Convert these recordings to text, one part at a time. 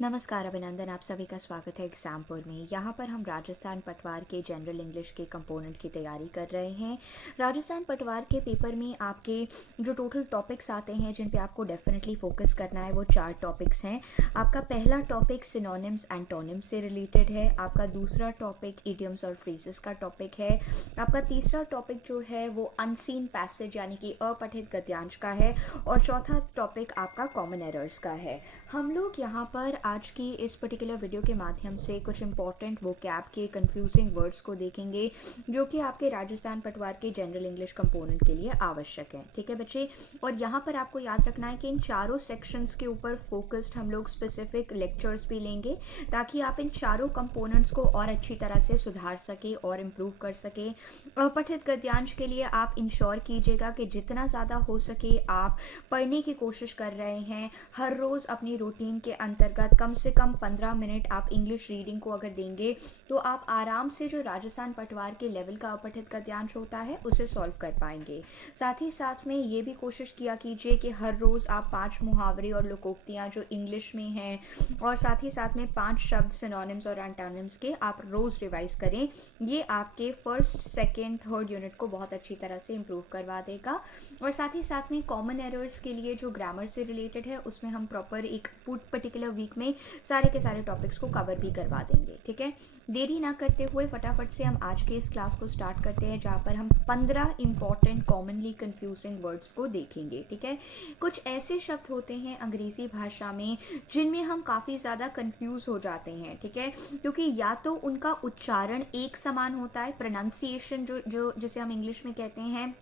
नमस्कार अभिनंदन, आप सभी का स्वागत है एग्जामपुर में। यहाँ पर हम राजस्थान पटवार के जनरल इंग्लिश के कंपोनेंट की तैयारी कर रहे हैं। राजस्थान पटवार के पेपर में आपके जो टोटल टॉपिक्स आते हैं जिन पे आपको डेफिनेटली फोकस करना है वो 4 टॉपिक्स हैं। आपका पहला टॉपिक सिनोनिम्स एंटोनिम्स से रिलेटेड है। आपका दूसरा टॉपिक इडियम्स और फ्रेजेस का टॉपिक है। आपका तीसरा टॉपिक जो है वो अनसीन पैसेज यानी कि अपठित गद्यांश का है। और चौथा टॉपिक आपका कॉमन एरर्स का है। हम लोग यहाँ पर आज की इस पर्टिकुलर वीडियो के माध्यम से कुछ इंपॉर्टेंट वोकैब के कंफ्यूजिंग वर्ड्स को देखेंगे जो कि आपके राजस्थान पटवार के जनरल इंग्लिश कंपोनेंट के लिए आवश्यक है। ठीक है बच्चे, और यहाँ पर आपको याद रखना है कि इन चारों सेक्शंस के ऊपर फोकस्ड हम लोग स्पेसिफिक लेक्चर्स भी लेंगे ताकि आप इन चारों कंपोनेंट्स को और अच्छी तरह से सुधार सके और इम्प्रूव कर सके। अपठित गद्यांश के लिए आप इंश्योर कीजिएगा कि जितना ज़्यादा हो सके आप पढ़ने की कोशिश कर रहे हैं। हर रोज़ अपनी रूटीन के अंतर्गत कम से कम 15 मिनट आप इंग्लिश रीडिंग को अगर देंगे तो आप आराम से जो राजस्थान पटवार के लेवल का अपठित गद्यांश होता है उसे सॉल्व कर पाएंगे। साथ ही साथ में ये भी कोशिश किया कीजिए कि हर रोज़ आप 5 मुहावरे और लोकोक्तियाँ जो इंग्लिश में हैं और साथ ही साथ में 5 शब्द सिनोनिम्स और एंटोनिम्स के आप रोज़ रिवाइज करें। ये आपके फर्स्ट, सेकेंड, थर्ड यूनिट को बहुत अच्छी तरह से इम्प्रूव करवा देगा। और साथ ही साथ में कॉमन एरर्स के लिए जो ग्रामर से रिलेटेड है उसमें हम प्रॉपर एक पर्टिकुलर वीक में सारे के सारे टॉपिक्स को कवर भी करवा देंगे। ठीक है, देरी ना करते हुए फटाफट से हम आज के इस क्लास को स्टार्ट करते हैं जहाँ पर हम 15 इंपॉर्टेंट कॉमनली कंफ्यूजिंग वर्ड्स को देखेंगे। ठीक है, कुछ ऐसे शब्द होते हैं अंग्रेजी भाषा में जिनमें हम काफ़ी ज़्यादा कंफ्यूज हो जाते हैं। ठीक है, क्योंकि या तो उनका उच्चारण एक समान होता है, प्रोनाउंसिएशन जो जिसे हम इंग्लिश में कहते हैं,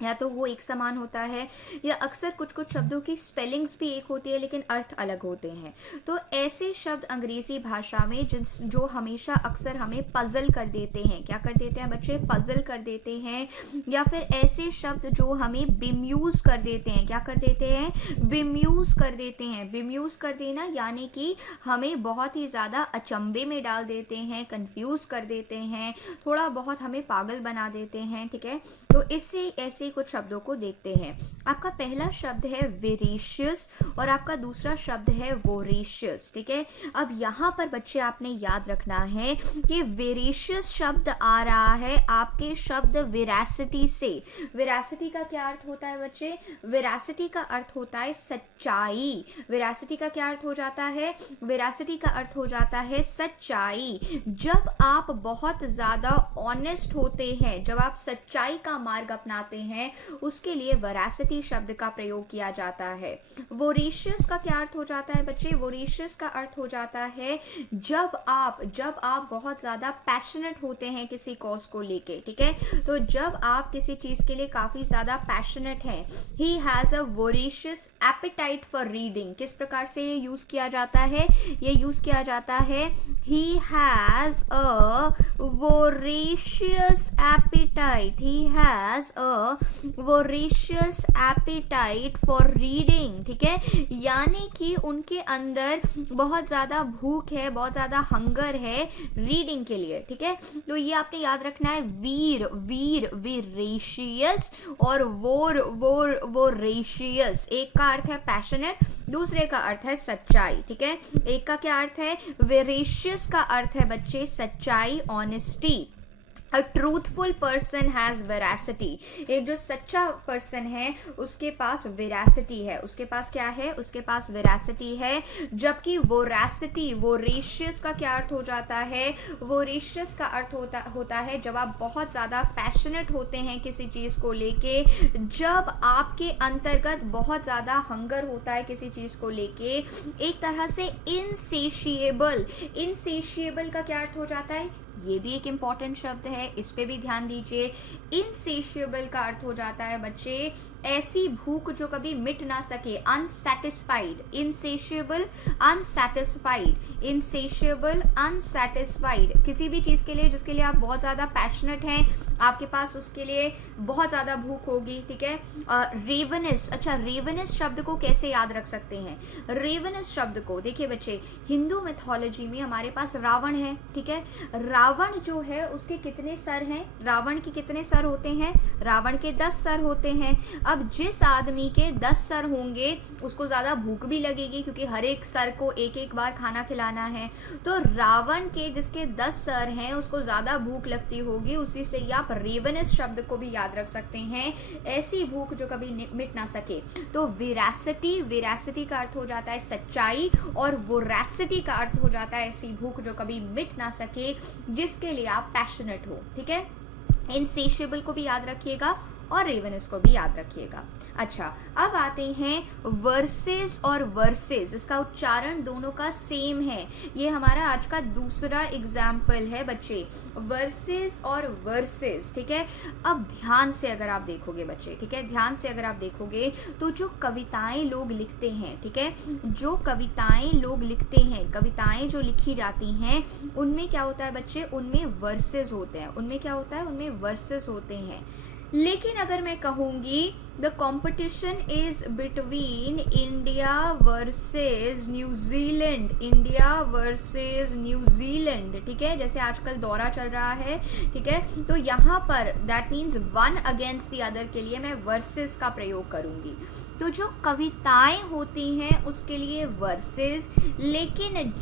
या तो वो एक समान होता है, या अक्सर कुछ कुछ शब्दों की स्पेलिंग्स भी एक होती है लेकिन अर्थ अलग होते हैं। तो ऐसे शब्द अंग्रेजी भाषा में जो हमेशा अक्सर हमें पजल कर देते हैं। क्या कर देते हैं बच्चे? पजल कर देते हैं। या फिर ऐसे शब्द जो हमें बिम्यूज कर देते हैं। क्या कर देते हैं? बिम्यूज कर देते हैं। बिम्यूज कर देना यानी कि हमें बहुत ही ज़्यादा अचंभे में डाल देते हैं, कंफ्यूज कर देते हैं, थोड़ा बहुत हमें पागल बना देते हैं। ठीक है, तो इससे ऐसे कुछ शब्दों को देखते हैं। आपका पहला शब्द है वेरिशियस और आपका दूसरा शब्द है वोरेशियस। ठीक है, अब यहाँ पर बच्चे आपने याद रखना है कि वेरिशियस शब्द आ रहा है आपके शब्द वेरासिटी से। वेरासिटी का क्या अर्थ होता है बच्चे? वेरासिटी का अर्थ होता है सच्चाई। वेरासिटी का क्या अर्थ हो जाता है? वेरासिटी का अर्थ हो जाता है सच्चाई। जब आप बहुत ज़्यादा ऑनेस्ट होते हैं, जब आप सच्चाई का मार्ग अपनाते हैं, उसके लिए वेरासिटी शब्द का प्रयोग किया जाता है। वोरेशियस का क्या अर्थ हो जाता है बच्चे? वोरेशियस का अर्थ हो जाता है जब आप बहुत ज्यादा पैशनेट होते हैं किसी कॉज को लेके। ठीक है, तो जब आप किसी चीज के लिए काफी ज्यादा पैशनेट हैं, he has a voracious apatite for reading. किस प्रकार से ये यूज किया जाता है? ये यूज किया जाता है he has a voracious appetite. He has a voracious appetite for reading. ठीक है, यानी कि उनके अंदर बहुत ज़्यादा भूख है, बहुत ज़्यादा हंगर है रीडिंग के लिए। ठीक है, तो ये आपने याद रखना है। वीरेशियस और वोरेशियस, एक का अर्थ है पैशनेट, दूसरे का अर्थ है सच्चाई। ठीक है, एक का क्या अर्थ है? वेरेशियस का अर्थ है बच्चे सच्चाई, honesty. A truthful person has veracity. एक जो सच्चा पर्सन है उसके पास veracity है, उसके पास क्या है? उसके पास veracity है। जबकि voracity, voracious का क्या अर्थ हो जाता है? voracious का अर्थ होता है जब आप बहुत ज़्यादा passionate होते हैं किसी चीज़ को लेके, जब आपके अंतर्गत बहुत ज़्यादा हंगर होता है किसी चीज़ को लेके, एक तरह से insatiable का क्या अर्थ हो जाता है? ये भी एक इम्पॉर्टेंट शब्द है, इस पे भी ध्यान दीजिए। इनसेशिएबल का अर्थ हो जाता है बच्चे ऐसी भूख जो कभी मिट ना सके, unsatisfied. Insatiable, unsatisfied, insatiable, unsatisfied. किसी भी चीज़ के लिए जिसके लिए आप बहुत ज़्यादा पैशनेट हैं, आपके पास उसके लिए बहुत ज़्यादा भूख होगी, ठीक है। रेवनस, अच्छा रेवनस शब्द को कैसे याद रख सकते हैं? रेवनस शब्द को देखिए बच्चे, हिंदू मिथोलॉजी में हमारे पास रावण है, ठीक है। रावण जो है उसके कितने सर हैं? रावण के कितने सर होते हैं? रावण के 10 सर होते हैं। अब जिस आदमी के 10 सर होंगे उसको ज़्यादा भूख भी लगेगी, क्योंकि हर एक सर को एक एक बार खाना खिलाना है। तो रावण के जिसके 10 सर हैं उसको ज़्यादा भूख लगती होगी, उसी से ही आप रेवनस शब्द को भी याद रख सकते हैं, ऐसी भूख जो कभी मिट ना सके। तो वेरासिटी, वेरासिटी का अर्थ हो जाता है सच्चाई, और वोरासिटी का अर्थ हो जाता है ऐसी भूख जो कभी मिट ना सके, जिसके लिए आप पैशनेट हो, ठीक है। इनसेशिएबल को भी याद रखिएगा और रेवनस को भी याद रखिएगा। अच्छा, अब आते हैं वर्सेस और वर्सेस, इसका उच्चारण दोनों का सेम है। ये हमारा आज का दूसरा एग्जाम्पल है बच्चे, वर्सेस और वर्सेस, ठीक है। अब ध्यान से अगर आप देखोगे बच्चे, ठीक है, ध्यान से अगर आप देखोगे तो जो कविताएं लोग लिखते हैं, ठीक है, जो कविताएं लोग लिखते हैं, कविताएं जो लिखी जाती हैं, उनमें क्या होता है बच्चे? उनमें वर्सेस होते हैं। उनमें क्या होता है? उनमें वर्सेस होते हैं। लेकिन अगर मैं कहूँगी the competition is between India versus New Zealand, India versus New Zealand, ठीक है, जैसे आजकल दौरा चल रहा है, ठीक है, तो यहाँ पर that means one against the other के लिए मैं वर्सेस का प्रयोग करूँगी। तो जो कविताएं होती हैं उसके लिए वर्सेस, लेकिन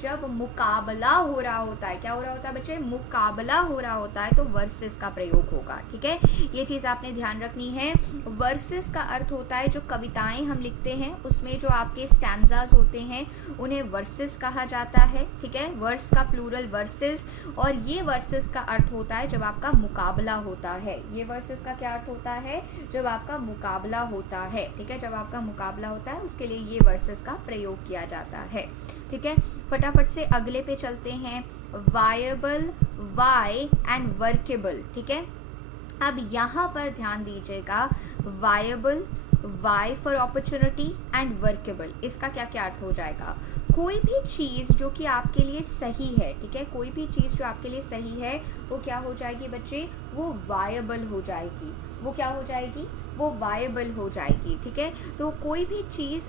जब मुकाबला हो रहा होता है, क्या हो रहा होता है बच्चे? मुकाबला हो रहा होता है, तो वर्सेस का प्रयोग होगा, ठीक है। ये चीज़ आपने ध्यान रखनी है। वर्सेस का अर्थ होता है जो कविताएं हम लिखते हैं उसमें जो आपके स्टैंजाज होते हैं उन्हें वर्सेस कहा जाता है, ठीक है। वर्स का प्लूरल वर्सेस, और ये वर्सेस का अर्थ होता है जब आपका मुकाबला होता है। ये वर्सेस का क्या अर्थ होता है? जब आपका मुकाबला होता है, ठीक है, जब आपका मुकाबला होता है उसके लिए ये वर्सेस का प्रयोग किया जाता है, ठीक है। फटाफट से अगले पे चलते हैं, वायबल, वाई एंड वर्केबल, ठीक है। अब यहाँ पर ध्यान दीजिएगा, viable, vie for opportunity and workable, इसका क्या क्या अर्थ हो जाएगा? कोई भी चीज़ जो कि आपके लिए सही है, ठीक है, कोई भी चीज़ जो आपके लिए सही है वो क्या हो जाएगी बच्चे? वो वायबल हो जाएगी। वो क्या हो जाएगी? वो वायबल हो जाएगी, ठीक है। तो कोई भी चीज़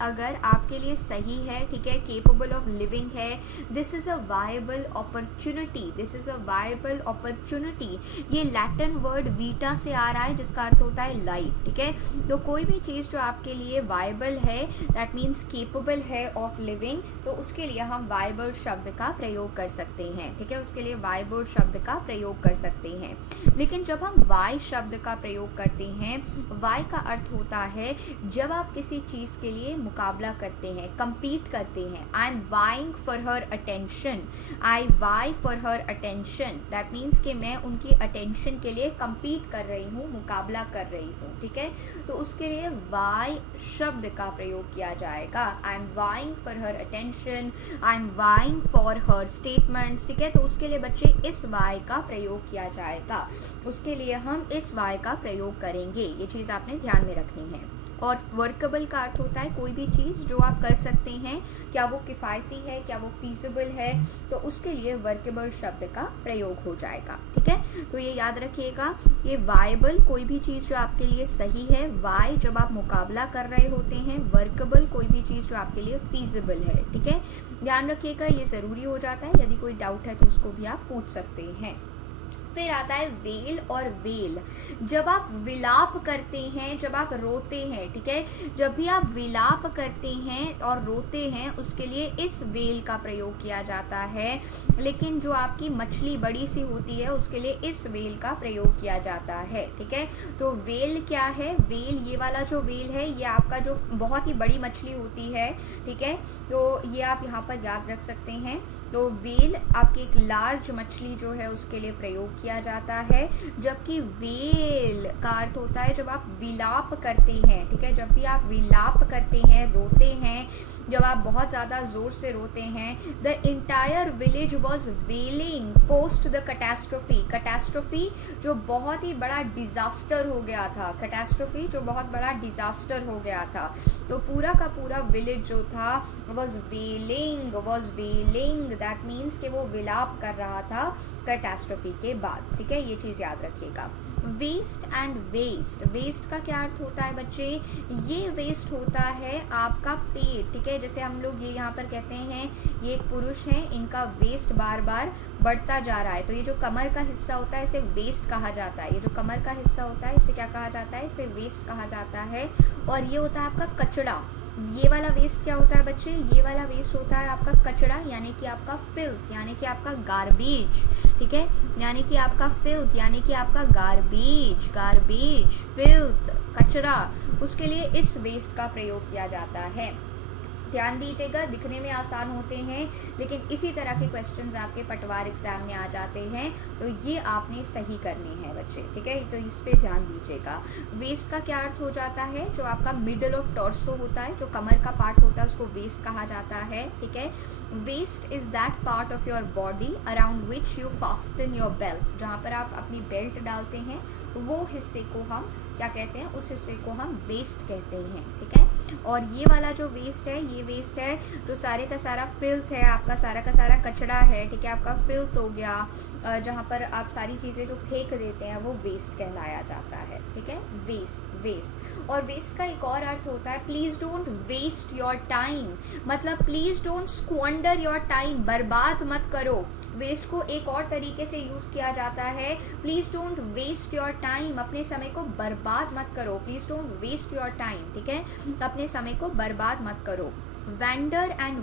अगर आपके लिए सही है, ठीक है, केपेबल ऑफ लिविंग है, this is a viable opportunity, this is a viable opportunity. ये लैटिन वर्ड वीटा से आ रहा है जिसका अर्थ होता है लाइफ, ठीक है। तो कोई भी चीज़ जो आपके लिए वायबल है, दैट मीन्स केपेबल है ऑफ लिविंग, तो उसके लिए हम वायबल शब्द का प्रयोग कर सकते हैं, ठीक है, उसके लिए वायबल शब्द का प्रयोग कर सकते हैं। लेकिन जब हम वाई शब्द का प्रयोग करते हैं, वाई का अर्थ होता है जब आप किसी चीज़ के लिए मुकाबला करते हैं, compete करते हैं। I am vying for her attention, I vie for her attention, that means कि मैं उनकी अटेंशन के लिए compete कर रही हूँ, मुकाबला कर रही हूँ, ठीक है। तो उसके लिए वाई शब्द का प्रयोग किया जाएगा। आई am vying for her attention, I am vying for her statements, ठीक है। तो उसके लिए बच्चे इस वाई का प्रयोग किया जाएगा, उसके लिए हम इस वाई का प्रयोग करेंगे। ये चीज़ आपने ध्यान में रखनी है। और वर्केबल का अर्थ होता है कोई भी चीज़ जो आप कर सकते हैं, क्या वो किफ़ायती है, क्या वो फीजिबल है, तो उसके लिए वर्केबल शब्द का प्रयोग हो जाएगा, ठीक है। तो ये याद रखिएगा, ये वायबल कोई भी चीज़ जो आपके लिए सही है, वाई जब आप मुकाबला कर रहे होते हैं, वर्केबल कोई भी चीज़ जो आपके लिए फीजिबल है, ठीक है। ध्यान रखिएगा, ये ज़रूरी हो जाता है, यदि कोई डाउट है तो उसको भी आप पूछ सकते हैं। फिर आता है वेल और वेल। जब आप विलाप करते हैं, जब आप रोते हैं, ठीक है, जब भी आप विलाप करते हैं और रोते हैं उसके लिए इस वेल का प्रयोग किया जाता है। लेकिन जो आपकी मछली बड़ी सी होती है उसके लिए इस वेल का प्रयोग किया जाता है, ठीक है। तो वेल क्या है? वेल, ये वाला जो वेल है ये आपका जो बहुत ही बड़ी मछली होती है, ठीक है, तो ये आप यहाँ पर याद रख सकते हैं। तो वेल आपकी एक लार्ज मछली जो है उसके लिए प्रयोग किया जाता है, जबकि वेल का अर्थ होता है जब आप विलाप करते हैं, ठीक है, जब भी आप विलाप करते हैं, रोते हैं, जब आप बहुत ज़्यादा ज़ोर से रोते हैं। The entire village was wailing post the catastrophe, catastrophe जो बहुत ही बड़ा डिज़ास्टर हो गया था, कैटास्ट्रोफी जो बहुत बड़ा डिज़ास्टर हो गया था, तो पूरा का पूरा विलेज जो था वॉज वेलिंग, दैट मीन्स कि वो विलाप कर रहा था कैटास्ट्रोफी के बाद, ठीक है, ये चीज़ याद रखिएगा। वेस्ट एंड वेस्ट, वेस्ट का क्या अर्थ होता है बच्चे, ये वेस्ट होता है आपका पेट, ठीक है, जैसे हम लोग ये यहाँ पर कहते हैं ये एक पुरुष हैं, इनका वेस्ट बार बार बढ़ता जा रहा है, तो ये जो कमर का हिस्सा होता है इसे वेस्ट कहा जाता है, ये जो कमर का हिस्सा होता है इसे क्या कहा जाता है, इसे वेस्ट कहा जाता है। और ये होता है आपका कचड़ा, ये वाला वेस्ट क्या होता है बच्चे, ये वाला वेस्ट होता है आपका कचड़ा, यानी कि आपका फिल्थ, यानी कि आपका गार्बेज, ठीक है, यानी कि आपका फिल्थ, यानी कि आपका गार्बेज फिल्थ कचरा, उसके लिए इस वेस्ट का प्रयोग किया जाता है। ध्यान दीजिएगा, दिखने में आसान होते हैं लेकिन इसी तरह के क्वेश्चंस आपके पटवार एग्जाम में आ जाते हैं, तो ये आपने सही करने हैं बच्चे, ठीक है, तो इस पे ध्यान दीजिएगा। वेस्ट का क्या अर्थ हो जाता है, जो आपका मिडल ऑफ टॉर्सो होता है, जो कमर का पार्ट होता है उसको वेस्ट कहा जाता है, ठीक है। Waist is that part of your body around which you fasten your belt, जहाँ पर आप अपनी बेल्ट डालते हैं वो हिस्से को हम क्या कहते हैं, उस हिस्से को हम वेस्ट कहते हैं, ठीक है। और ये वाला जो वेस्ट है, ये वेस्ट है जो सारे का सारा फिल्थ है, आपका सारा का सारा कचरा है, ठीक है, आपका फिल्थ हो गया, जहाँ पर आप सारी चीज़ें जो फेंक देते हैं वो वेस्ट कहलाया जाता है, ठीक है, वेस्ट। और वेस्ट का एक और अर्थ होता है please don't waste your time, मतलब please don't squander your time, बर्बाद मत करो। वेस्ट को एक और तरीके से यूज़ किया जाता है, please don't waste your time, अपने समय को बर्बाद मत करो, please don't waste your time, ठीक है, अपने समय को बर्बाद मत करो। वैंडर एंड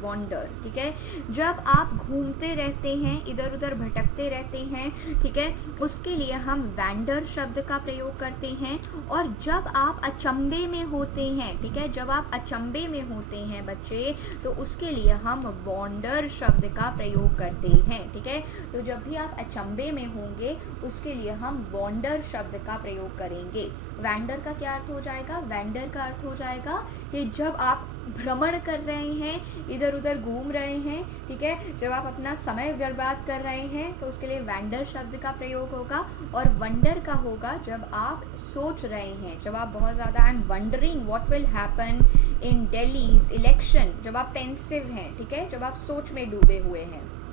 वॉन्डर, ठीक है, जब आप घूमते रहते हैं, इधर उधर भटकते रहते हैं, ठीक है, उसके लिए हम वैंडर शब्द का प्रयोग करते हैं। और जब आप अचंभे में होते हैं, ठीक है, जब आप अचंभे में होते हैं बच्चे, तो उसके लिए हम वॉन्डर शब्द का प्रयोग करते हैं, ठीक है, तो जब भी आप अचंभे में होंगे उसके लिए हम वॉन्डर शब्द का प्रयोग करेंगे। वैंडर का क्या अर्थ हो जाएगा, वैंडर का अर्थ हो जाएगा कि जब आप भ्रमण कर रहे हैं, इधर उधर घूम रहे हैं, ठीक है, जब आप अपना समय बर्बाद कर रहे हैं, तो उसके लिए वैंडर शब्द का प्रयोग होगा। और वंडर का होगा जब आप सोच रहे हैं, जब आप बहुत ज़्यादा I am wondering what will happen in Delhi's election, जब आप पेंसिव हैं, ठीक है, जब आप सोच में डूबे हुए हैं।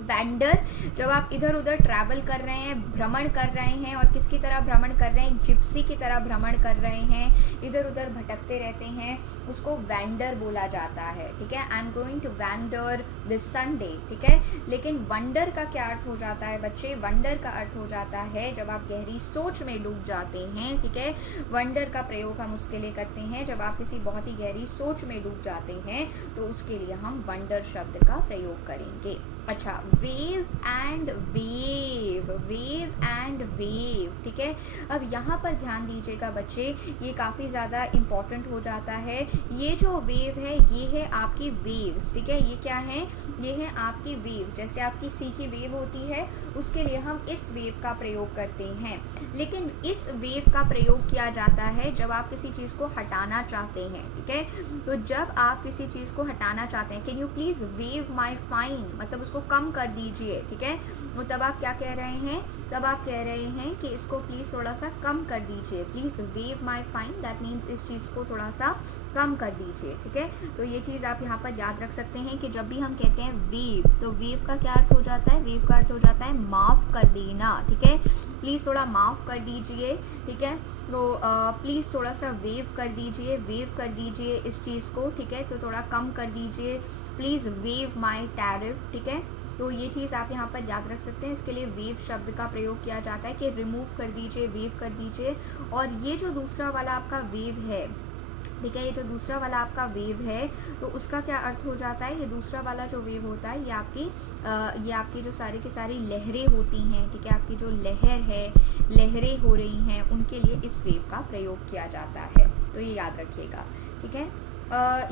वैंडर जब आप इधर उधर ट्रैवल कर रहे हैं, भ्रमण कर रहे हैं, और किसकी तरह भ्रमण कर रहे हैं, जिप्सी की तरह भ्रमण कर रहे हैं, इधर उधर भटकते रहते हैं, उसको वैंडर बोला जाता है, ठीक है। I am going to wander this Sunday, ठीक है। लेकिन वंडर का क्या अर्थ हो जाता है बच्चे, वंडर का अर्थ हो जाता है जब आप गहरी सोच में डूब जाते हैं, ठीक है, वंडर का प्रयोग हम उसके लिए करते हैं जब आप किसी बहुत ही गहरी सोच में डूब जाते हैं, तो उसके लिए हम वंडर शब्द का प्रयोग करेंगे। अच्छा, वेव एंड वेव, ठीक है। अब यहाँ पर ध्यान दीजिएगा बच्चे, ये काफ़ी ज़्यादा इम्पॉर्टेंट हो जाता है। ये जो वेव है ये है आपकी वेव्स, ठीक है, ये क्या है, ये है आपकी वेव्स। जैसे आपकी सी की वेव होती है, उसके लिए हम इस वेव का प्रयोग करते हैं। लेकिन इस वेव का प्रयोग किया जाता है जब आप किसी चीज़ को हटाना चाहते हैं, ठीक है। तो जब आप किसी चीज़ को हटाना चाहते हैं, can you please wave my fine, मतलब उसको कम कर दीजिए, ठीक है, तो तब आप क्या कह रहे हैं, तब आप कह रहे हैं कि इसको प्लीज़ थोड़ा सा कम कर दीजिए, please wave my fine, that means इस चीज़ को थोड़ा सा कम कर दीजिए, ठीक है। तो ये चीज़ आप यहाँ पर याद रख सकते हैं कि जब भी हम कहते हैं वेव, तो वेव का क्या अर्थ हो जाता है, वेव का अर्थ हो जाता है माफ़ कर देना, ठीक है, प्लीज़ थोड़ा माफ़ कर दीजिए, ठीक है, तो प्लीज़ थोड़ा सा वेव कर दीजिए इस चीज़ को, ठीक है, तो थोड़ा कम कर दीजिए, प्लीज़ वेव माई टैरिफ, ठीक है। तो ये चीज़ आप यहाँ पर याद रख सकते हैं। इसके लिए वेव शब्द का प्रयोग किया जाता है कि रिमूव कर दीजिए, वेव कर दीजिए। और ये जो दूसरा वाला आपका वेव है, ठीक है, ये जो दूसरा वाला आपका वेव है, तो उसका क्या अर्थ हो जाता है, ये दूसरा वाला जो वेव होता है ये आपकी जो सारी की सारी लहरें होती हैं, ठीक है, आपकी जो लहरें हो रही हैं, उनके लिए इस वेव का प्रयोग किया जाता है, तो ये याद रखिएगा, ठीक है।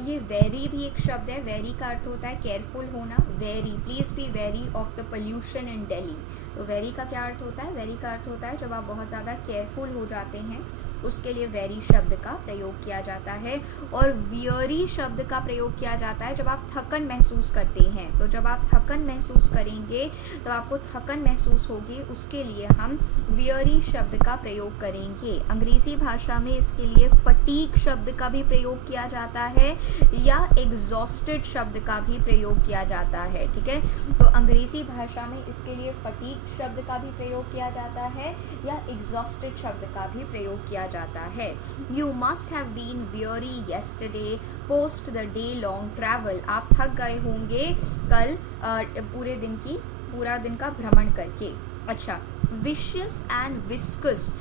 ये वेरी भी एक शब्द है। वेरी का अर्थ होता है केयरफुल होना। Very, please be very of the pollution in Delhi. तो वेरी का क्या अर्थ होता है? वेरी का अर्थ होता है जब आप बहुत ज़्यादा केयरफुल हो जाते हैं, उसके लिए वेरी शब्द का प्रयोग किया जाता है। और वियरी शब्द का प्रयोग किया जाता है जब आप थकन महसूस करते हैं। तो जब आप थकन महसूस करेंगे, तो आपको थकन महसूस होगी, उसके लिए हम वियरी शब्द का प्रयोग करेंगे। अंग्रेजी भाषा में इसके लिए फटीग शब्द का भी प्रयोग किया जाता है या एग्जॉस्टेड शब्द का भी प्रयोग किया जाता है। ठीक है, तो अंग्रेजी भाषा में इसके लिए फटीग शब्द का भी प्रयोग किया जाता है या एग्जॉस्टेड शब्द का भी प्रयोग किया जाता है। You must have been weary yesterday post the day long travel. आप थक गए होंगे कल पूरा दिन का भ्रमण करके। अच्छा, vicious and viscous.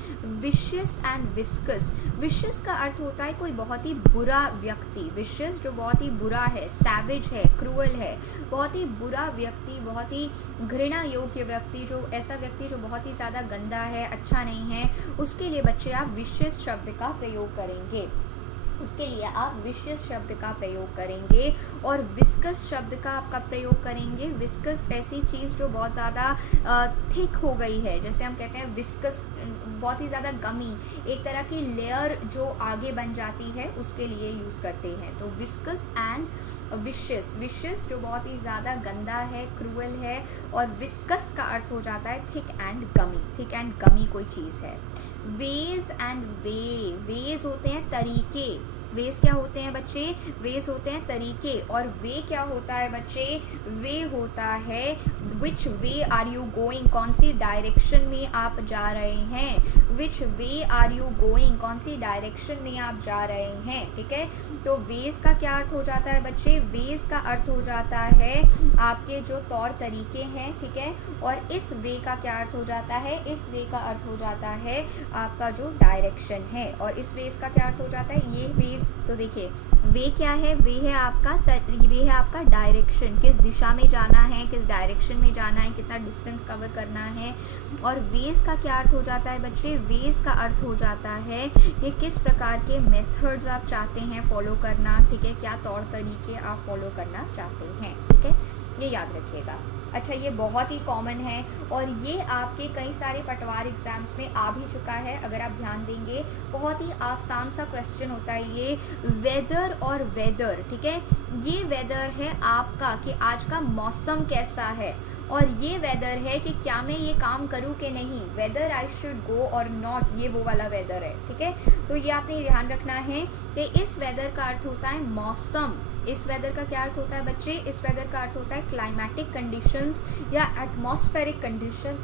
Vicious and viscous, vicious का अर्थ होता है कोई बहुत ही बुरा व्यक्ति। विशियस जो बहुत ही बुरा है, सैवेज है, क्रूअल है, बहुत ही बुरा व्यक्ति, बहुत ही घृणा योग्य व्यक्ति, जो ऐसा व्यक्ति जो बहुत ही ज़्यादा गंदा है, अच्छा नहीं है, उसके लिए बच्चे आप विशियस शब्द का प्रयोग करेंगे। उसके लिए आप विशियस शब्द का प्रयोग करेंगे। और विस्कस शब्द का आपका प्रयोग करेंगे। विस्कस ऐसी चीज़ जो बहुत ज़्यादा थिक हो गई है, जैसे हम कहते हैं विस्कस, बहुत ही ज़्यादा गमी, एक तरह की लेयर जो आगे बन जाती है, उसके लिए यूज़ करते हैं। तो विस्कस एंड विशियस। विशियस जो बहुत ही ज़्यादा गंदा है, क्रूअल है, और विस्कस का अर्थ हो जाता है thick and gummy. Thick and gummy कोई चीज़ है। Veg and way. वेज होते हैं तरीके। वेज क्या होते हैं बच्चे? वेज होते हैं तरीके। और वे क्या होता है बच्चे? वे होता है विच वे आर यू गोइंग, कौन सी डायरेक्शन में आप जा रहे हैं। विच वे आर यू गोइंग, कौन सी डायरेक्शन में आप जा रहे हैं। ठीक है, तो वेज का क्या अर्थ हो जाता है बच्चे? वेज का अर्थ हो जाता है आपके जो तौर तरीके हैं। ठीक है, और इस वे का क्या अर्थ हो जाता है? इस वे का अर्थ हो जाता है आपका जो डायरेक्शन है। और इस वेज का क्या अर्थ हो जाता है? ये वेज, तो देखिए वे क्या है? वे है आपका डायरेक्शन, किस दिशा में जाना है, किस डायरेक्शन में जाना है, कितना डिस्टेंस कवर करना है। और वेज का क्या अर्थ हो जाता है बच्चे? वेज का अर्थ हो जाता है कि किस प्रकार के मेथड्स आप चाहते हैं फॉलो करना। ठीक है, क्या तौर तरीके आप फॉलो करना चाहते हैं। ठीक है, ये याद रखिएगा। अच्छा, ये बहुत ही कॉमन है और ये आपके कई सारे पटवार एग्जाम्स में आ भी चुका है। अगर आप ध्यान देंगे, बहुत ही आसान सा क्वेश्चन होता है ये, वेदर और वेदर। ठीक है, ये वेदर है आपका कि आज का मौसम कैसा है, और ये वेदर है कि क्या मैं ये काम करूँ कि नहीं। वेदर आई शुड गो और नॉट, ये वो वाला वेदर है। ठीक है, तो ये आपने ध्यान रखना है कि इस वेदर का अर्थ होता है मौसम। इस वेदर का क्या अर्थ होता है बच्चे? इस वेदर का अर्थ होता है क्लाइमेटिक कंडीशंस या एटमॉस्फेरिक कंडीशन,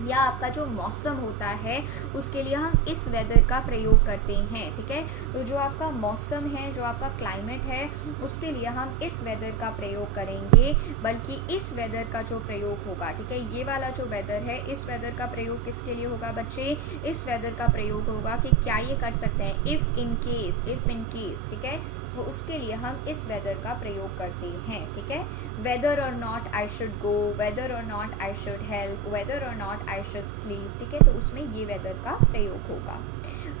या आपका जो मौसम होता है उसके लिए हम इस वेदर का प्रयोग करते हैं। ठीक है, तो जो आपका मौसम है, जो आपका क्लाइमेट है, उसके लिए हम इस वेदर का प्रयोग करेंगे, बल्कि इस वेदर का जो प्रयोग होगा, ठीक है, ये वाला जो वेदर है, इस वेदर का प्रयोग किसके लिए होगा बच्चे? इस वेदर का प्रयोग होगा कि क्या ये कर सकते हैं, इफ़ इन केस। ठीक है, तो उसके लिए हम इस वेदर का प्रयोग करते हैं। ठीक है, whether or not I should go, whether or not I should help, whether or not I should sleep. ठीक है, तो उसमें ये वेदर का प्रयोग होगा।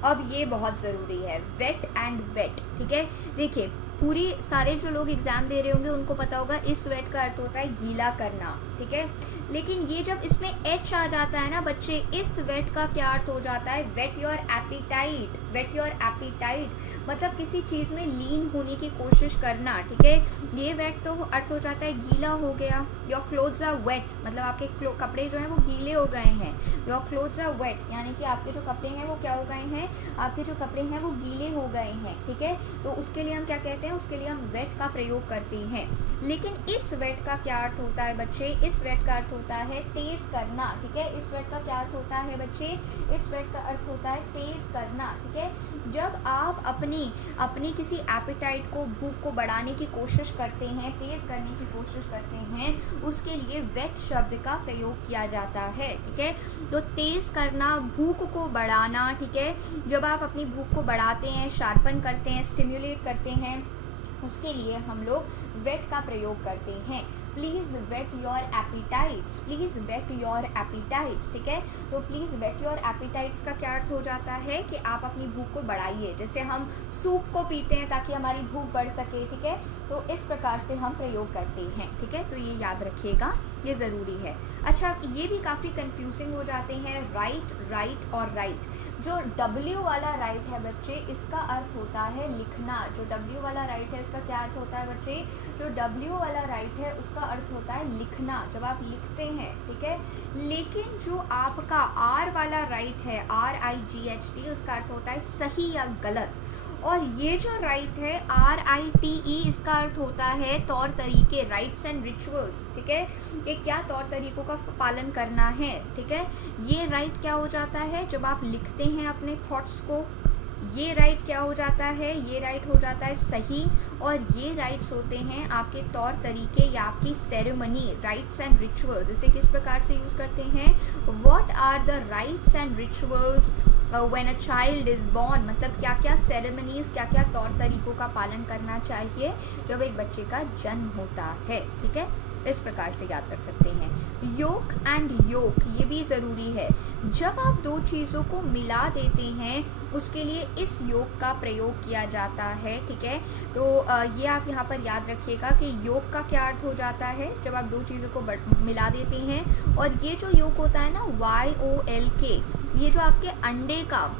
अब ये बहुत ज़रूरी है, वेट एंड वेट। ठीक है, देखिए पूरी सारे जो लोग एग्ज़ाम दे रहे होंगे उनको पता होगा इस वेट का अर्थ होता है गीला करना। ठीक है, लेकिन ये जब इसमें एच आ जाता है ना बच्चे, इस वेट का क्या अर्थ हो जाता है? Whet your appetite. Whet your appetite मतलब किसी चीज़ में लीन होने की कोशिश करना। ठीक है, ये वेट तो अर्थ हो जाता है गीला हो गया। योर क्लोथ्स आर वेट मतलब आपके कपड़े जो हैं वो गीले हो गए हैं। योर क्लोथ्स आर वेट यानी कि आपके जो कपड़े हैं वो क्या हो गए हैं? आपके जो कपड़े हैं वो गीले हो गए हैं। ठीक है, तो उसके लिए हम क्या कहते हैं? उसके लिए हम वेट का प्रयोग करते हैं। लेकिन इस वेट का क्या अर्थ होता है बच्चे? इस वेट का अर्थ होता है तेज करना। ठीक है, इस वेट का क्या अर्थ होता है बच्चे? इस वेट का अर्थ होता है तेज करना। ठीक है, जब आप अपनी किसी एपिटाइट को, भूख को बढ़ाने की कोशिश करते हैं, तेज करने की कोशिश करते हैं, उसके लिए वेट शब्द का प्रयोग किया जाता है। ठीक है, तो तेज करना, भूख को बढ़ाना। ठीक है, जब आप अपनी भूख को बढ़ाते हैं, शार्पन करते हैं, स्टिम्युलेट करते हैं, उसके लिए हम लोग वेट का प्रयोग करते हैं। Please whet your appetites, please whet your appetites, ठीक है। तो प्लीज़ वेट योर एपिटाइट्स का क्या अर्थ हो जाता है कि आप अपनी भूख को बढ़ाइए, जैसे हम सूप को पीते हैं ताकि हमारी भूख बढ़ सके, ठीक है। तो इस प्रकार से हम प्रयोग करते हैं, ठीक है। तो ये याद रखिएगा, ये ज़रूरी है। अच्छा, ये भी काफ़ी कंफ्यूजिंग हो जाते हैं, राइट, राइट और राइट। जो W वाला राइट है बच्चे, इसका अर्थ होता है लिखना। जो W वाला राइट है उसका क्या अर्थ होता है बच्चे? जो W वाला राइट है उसका अर्थ होता है लिखना, जब आप लिखते हैं, ठीक है। लेकिन जो आपका R वाला राइट है, RIGHT, उसका अर्थ होता है सही या गलत। और ये जो राइट है RITE, इसका अर्थ होता है तौर तरीके, राइट्स एंड रिचुअल्स, ठीक है। ये क्या तौर तरीकों का पालन करना है, ठीक है। ये राइट क्या हो जाता है जब आप लिखते हैं अपने थॉट्स को, ये राइट क्या हो जाता है, ये राइट हो जाता है सही। और ये राइट्स होते हैं आपके तौर तरीके या आपकी सेरेमनी, राइट्स एंड रिचुअल्स। इसे किस प्रकार से यूज़ करते हैं? What are the rites and rituals when a child is born, मतलब क्या क्या सेरेमनीज़, क्या क्या तौर तरीकों का पालन करना चाहिए जब एक बच्चे का जन्म होता है, ठीक है। इस प्रकार से याद रख सकते हैं। योक एंड योक, ये भी ज़रूरी है। जब आप दो चीज़ों को मिला देते हैं उसके लिए इस योग का प्रयोग किया जाता है, ठीक है। तो ये आप यहाँ पर याद रखिएगा कि योग का क्या अर्थ हो जाता है जब आप दो चीज़ों को मिला देते हैं। और ये जो योग होता है ना, YOLK, ये जो आपके अंडे का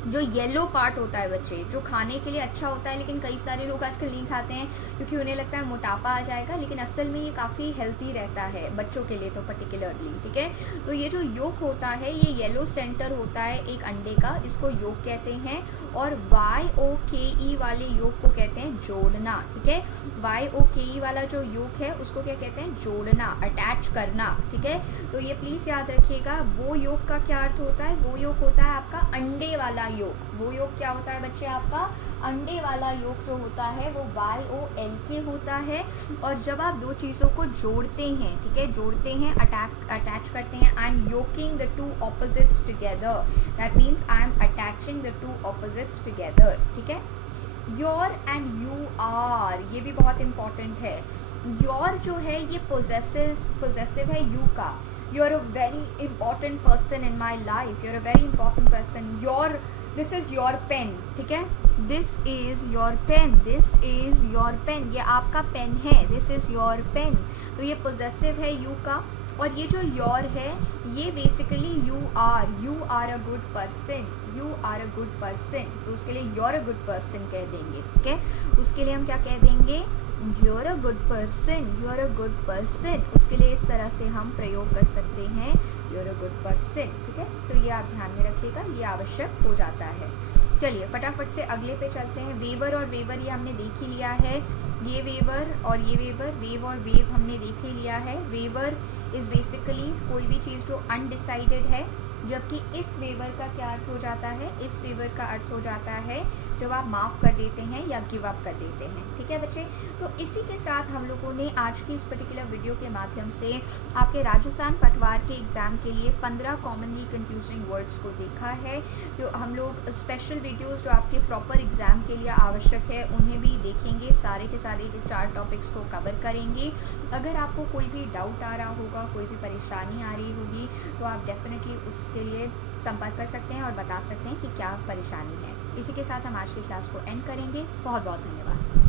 जो येलो पार्ट होता है बच्चे, जो खाने के लिए अच्छा होता है, लेकिन कई सारे लोग आजकल नहीं खाते हैं क्योंकि उन्हें लगता है मोटापा आ जाएगा, लेकिन असल में ये काफ़ी हेल्दी रहता है बच्चों के लिए तो पर्टिकुलरली, ठीक है। तो ये जो योक होता है, ये येलो सेंटर होता है एक अंडे का, इसको योक कहते हैं। और YOKE वाले योग को कहते हैं जोड़ना, ठीक है। YOKE वाला जो योग है उसको क्या कहते हैं? जोड़ना, अटैच करना, ठीक है। तो ये प्लीज़ याद रखिएगा। वो योग का क्या अर्थ होता है? वो योग होता है आपका अंडे वाला योग। वो योग क्या होता है बच्चे? आपका अंडे वाला योग जो होता है वो YOLK होता है। और जब आप दो चीज़ों को जोड़ते हैं, ठीक है, जोड़ते हैं, अटैच करते हैं, I M योकिंग the two opposites together, that means I am attaching the two opposites together, ठीक है। योर एंड यू आर, ये भी बहुत इंपॉर्टेंट है। योर जो है ये पोजेसिव है यू का। You are a very important person in my life, you are a very important person. Your, this is your pen, ठीक है। This is your pen, this is your pen, ये आपका pen है, this is your pen. तो ये possessive है you का। और ये जो योर है ये basically you are a good person, you are a good person. तो उसके लिए you are a good person कह देंगे, ठीक है। उसके लिए हम क्या कह देंगे? You are a good person, you are a good person. उसके लिए इस तरह से हम प्रयोग कर सकते हैं, you are a good person, ठीक है। तो ये आप ध्यान में रखिएगा, ये आवश्यक हो जाता है। चलिए फटाफट से अगले पे चलते हैं। वेवर और वेवर ये हमने देख ही लिया है। ये वेवर और ये वेवर, वेव और वेव हमने देख ही लिया है। वेवर इज़ बेसिकली कोई भी चीज़ जो अनडिसाइडेड है, जबकि इस वेवर का क्या अर्थ हो जाता है? इस वेवर का अर्थ हो जाता है जब आप माफ़ कर देते हैं या गिव अप कर देते हैं, ठीक है बच्चे। तो इसी के साथ हम लोगों ने आज की इस पर्टिकुलर वीडियो के माध्यम से आपके राजस्थान पटवार के एग्ज़ाम के लिए 15 कॉमनली कंफ्यूजिंग वर्ड्स को देखा है। तो हम लोग स्पेशल वीडियोस जो आपके प्रॉपर एग्ज़ाम के लिए आवश्यक है उन्हें भी देखेंगे, सारे के सारे जो 4 टॉपिक्स को कवर करेंगे। अगर आपको कोई भी डाउट आ रहा होगा, कोई भी परेशानी आ रही होगी, तो आप डेफिनेटली उसके लिए संपर्क कर सकते हैं और बता सकते हैं कि क्या परेशानी है। इसी के साथ हम आज की क्लास को एंड करेंगे। बहुत बहुत धन्यवाद।